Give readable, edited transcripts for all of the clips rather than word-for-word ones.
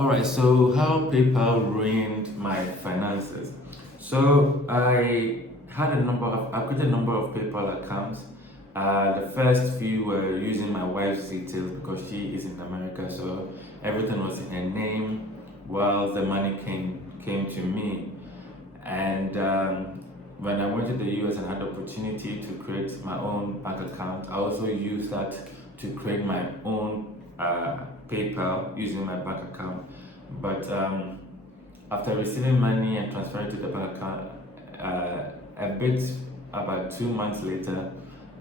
All right, so how PayPal ruined my finances. So I created a number of PayPal accounts. The first few were using my wife's details because she is in America, so everything was in her name while the money came to me. And when I went to the US and had the opportunity to create my own bank account, I also used that to create my own PayPal using my bank account. But after receiving money and transferring to the bank account, a bit about 2 months later,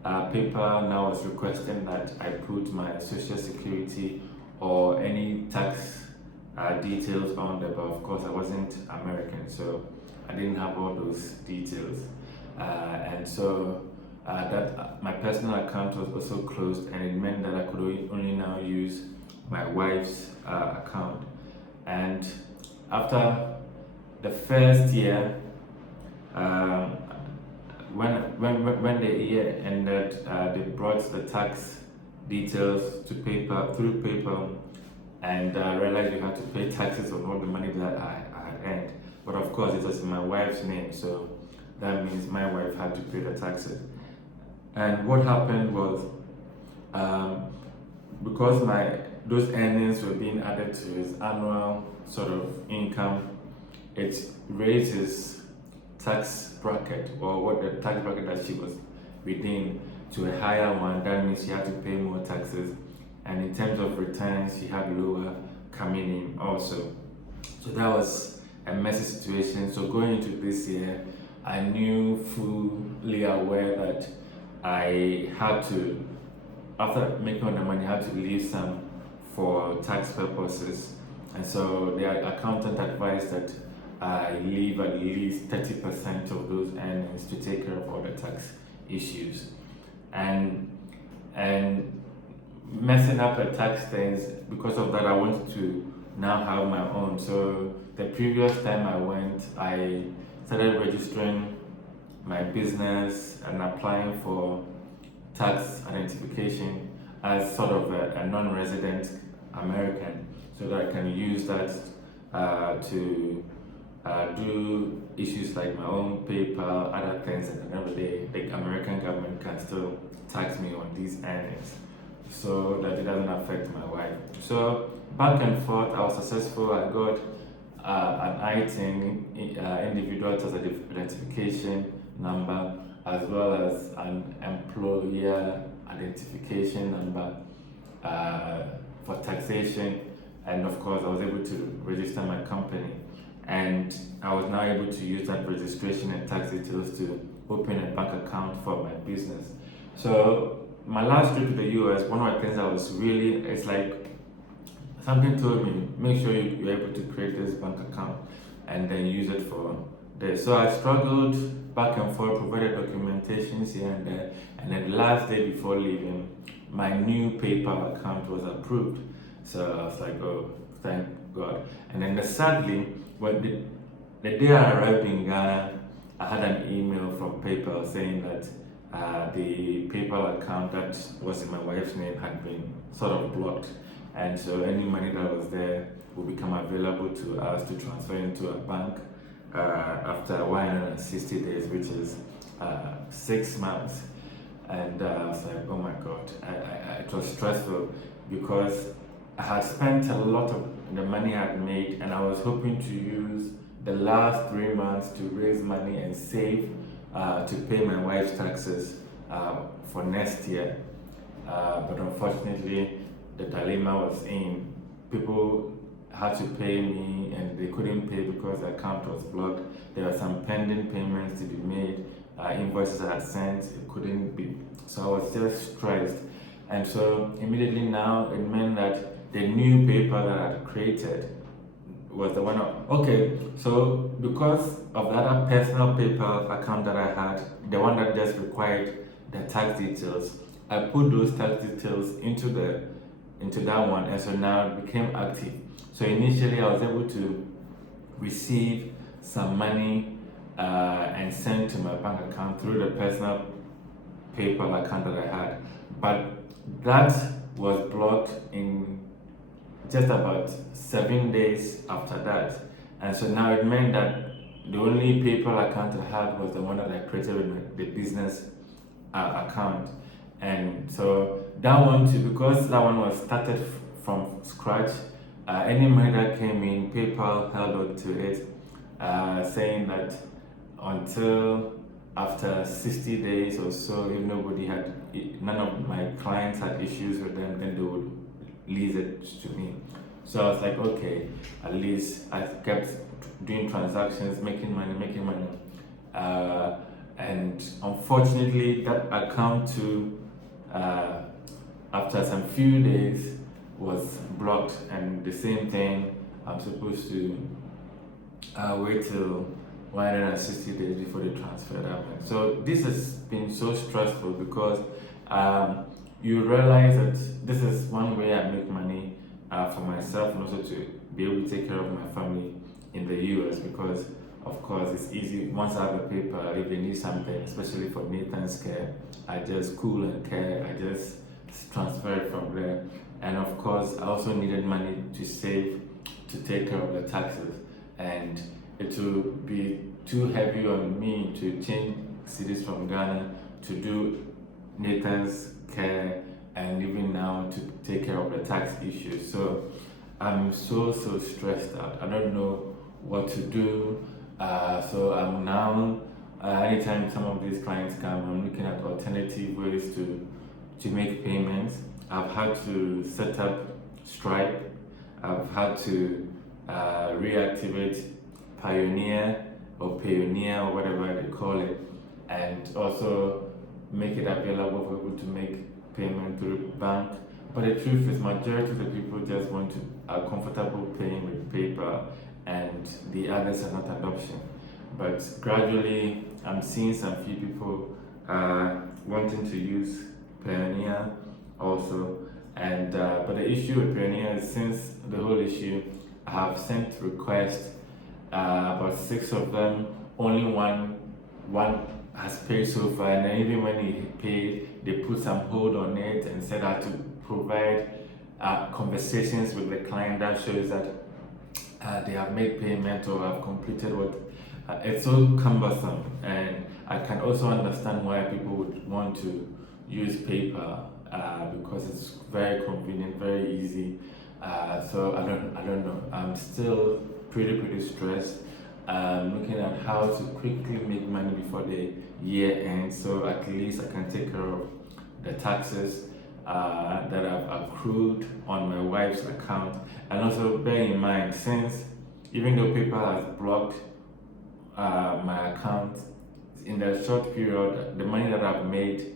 PayPal now was requesting that I put my social security or any tax details on there. But of course, I wasn't American, so I didn't have all those details. And so that my personal account was also closed, and it meant that I could only now use my wife's account. And after the first year, um, when the year ended, they brought the tax details to PayPal through PayPal, and I realized you had to pay taxes on all the money that I had earned. But of course, it was in my wife's name, so that means my wife had to pay the taxes. And what happened was, um, because my those earnings were being added to his annual sort of income, it raised his tax bracket, or what the tax bracket that she was within, to a higher one. That means she had to pay more taxes, and in terms of returns, she had lower coming in also. So that was a messy situation. So going into this year, I knew fully aware that I had to, after making all the money, I had to leave some for tax purposes. And so the accountant advised that I leave at least 30% of those earnings to take care of all the tax issues. And and messing up the tax things, because of that, I wanted to now have my own. So the previous time I went, I started registering my business and applying for tax identification as sort of a non-resident American, so that I can use that to do issues like my own PayPal, other things, and then every day the American government can still tax me on these earnings, so that it doesn't affect my wife. So back and forth, I was successful. I got an ITIN, individual tax identification number, as well as an employer identification number for taxation. And of course, I was able to register my company, and I was now able to use that registration and tax details to open a bank account for my business. So my last trip to the US, one of the things I was really, it's like something told me, make sure you're able to create this bank account and then use it for this. So I struggled back and forth, provided documentations here and there, and then the last day before leaving, my new PayPal account was approved. So I was like, oh, thank God. And then sadly, when the day I arrived in Ghana, I had an email from PayPal saying that the PayPal account that was in my wife's name had been sort of blocked. And so any money that was there will become available to us to transfer into a bank after 160 days, which is 6 months. And I was like, oh my God, it was stressful because I had spent a lot of the money I had made, and I was hoping to use the last 3 months to raise money and save to pay my wife's taxes for next year. But unfortunately, the dilemma was in. People had to pay me and they couldn't pay because the account was blocked. There were some pending payments to be made, invoices I had sent, it couldn't be. So I was just stressed. And so immediately now it meant that the new PayPal that I had created was the one. Okay, so because of the other personal PayPal account that I had, the one that just required the tax details, I put those tax details into that one, and so now it became active. So initially, I was able to receive some money and send to my bank account through the personal PayPal account that I had, but that was blocked in just about 7 days after that. And so now it meant that the only PayPal account I had was the one that I created with the business account. And so that one too, because that one was started from scratch, any money that came in, PayPal held on to it, saying that until after 60 days or so, if none of my clients had issues with them, then they would lease it to me. So I was like, okay, at least I kept doing transactions, making money. And unfortunately, that account too, after some few days, was blocked. And the same thing, I'm supposed to wait till 160 days before they transfer that money. So this has been so stressful because you realize that this is one way I make money for myself and also to be able to take care of my family in the US, because of course it's easy once I have a paper. If they need something, especially for Nathan's care, I just cool and care, I just transfer it from there. And of course I also needed money to save to take care of the taxes, and it will be too heavy on me to change cities from Ghana to do Nathan's care and even now to take care of the tax issues. So I'm so stressed out. I don't know what to do. So I'm now, anytime some of these clients come, I'm looking at alternative ways to make payments. I've had to set up Stripe. I've had to reactivate Pioneer or Payoneer or whatever they call it, and also make it available for people to make payment through bank. But the truth is, majority of the people just want to are comfortable paying with paper, and the others are not an option. But gradually, I'm seeing some few people wanting to use Payoneer also. And but the issue with Payoneer is, since the whole issue, I have sent requests, about 6 of them. Only one has paid so far, and then even when he paid, they put some hold on it and said I had to provide conversations with the client that shows that they have made payment or have completed what. It's so cumbersome, and I can also understand why people would want to use paper, because it's very convenient, very easy. So I don't know. I'm still pretty stressed. Looking at how to quickly make money before the year ends, so at least I can take care of the taxes that I've accrued on my wife's account. And also bear in mind, since even though PayPal has blocked my account, in the short period, the money that I've made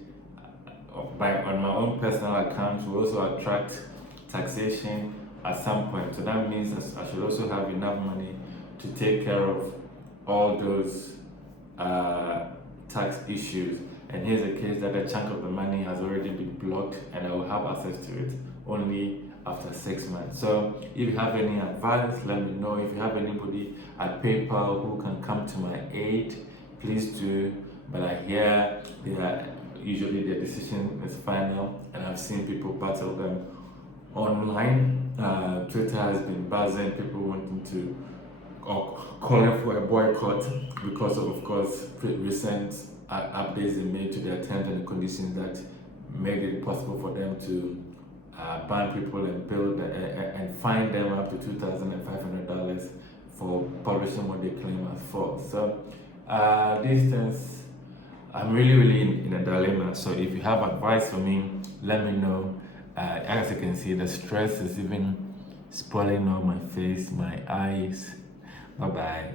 on my own personal account will also attract taxation at some point. So that means I should also have enough money to take care of all those tax issues. And here's the case that a chunk of the money has already been blocked, and I will have access to it only after 6 months. So if you have any advice, let me know. If you have anybody at PayPal who can come to my aid, please do. But I hear usually their decision is final, and I've seen people battle them online. Twitter has been buzzing, people wanting to or calling for a boycott because of course, recent updates they made to their terms and conditions that made it possible for them to ban people and and fine them up to $2,500 for publishing what they claim as false. So these things, I'm really in a dilemma. So if you have advice for me, let me know. As you can see, the stress is even spoiling on my face, my eyes. Bye bye.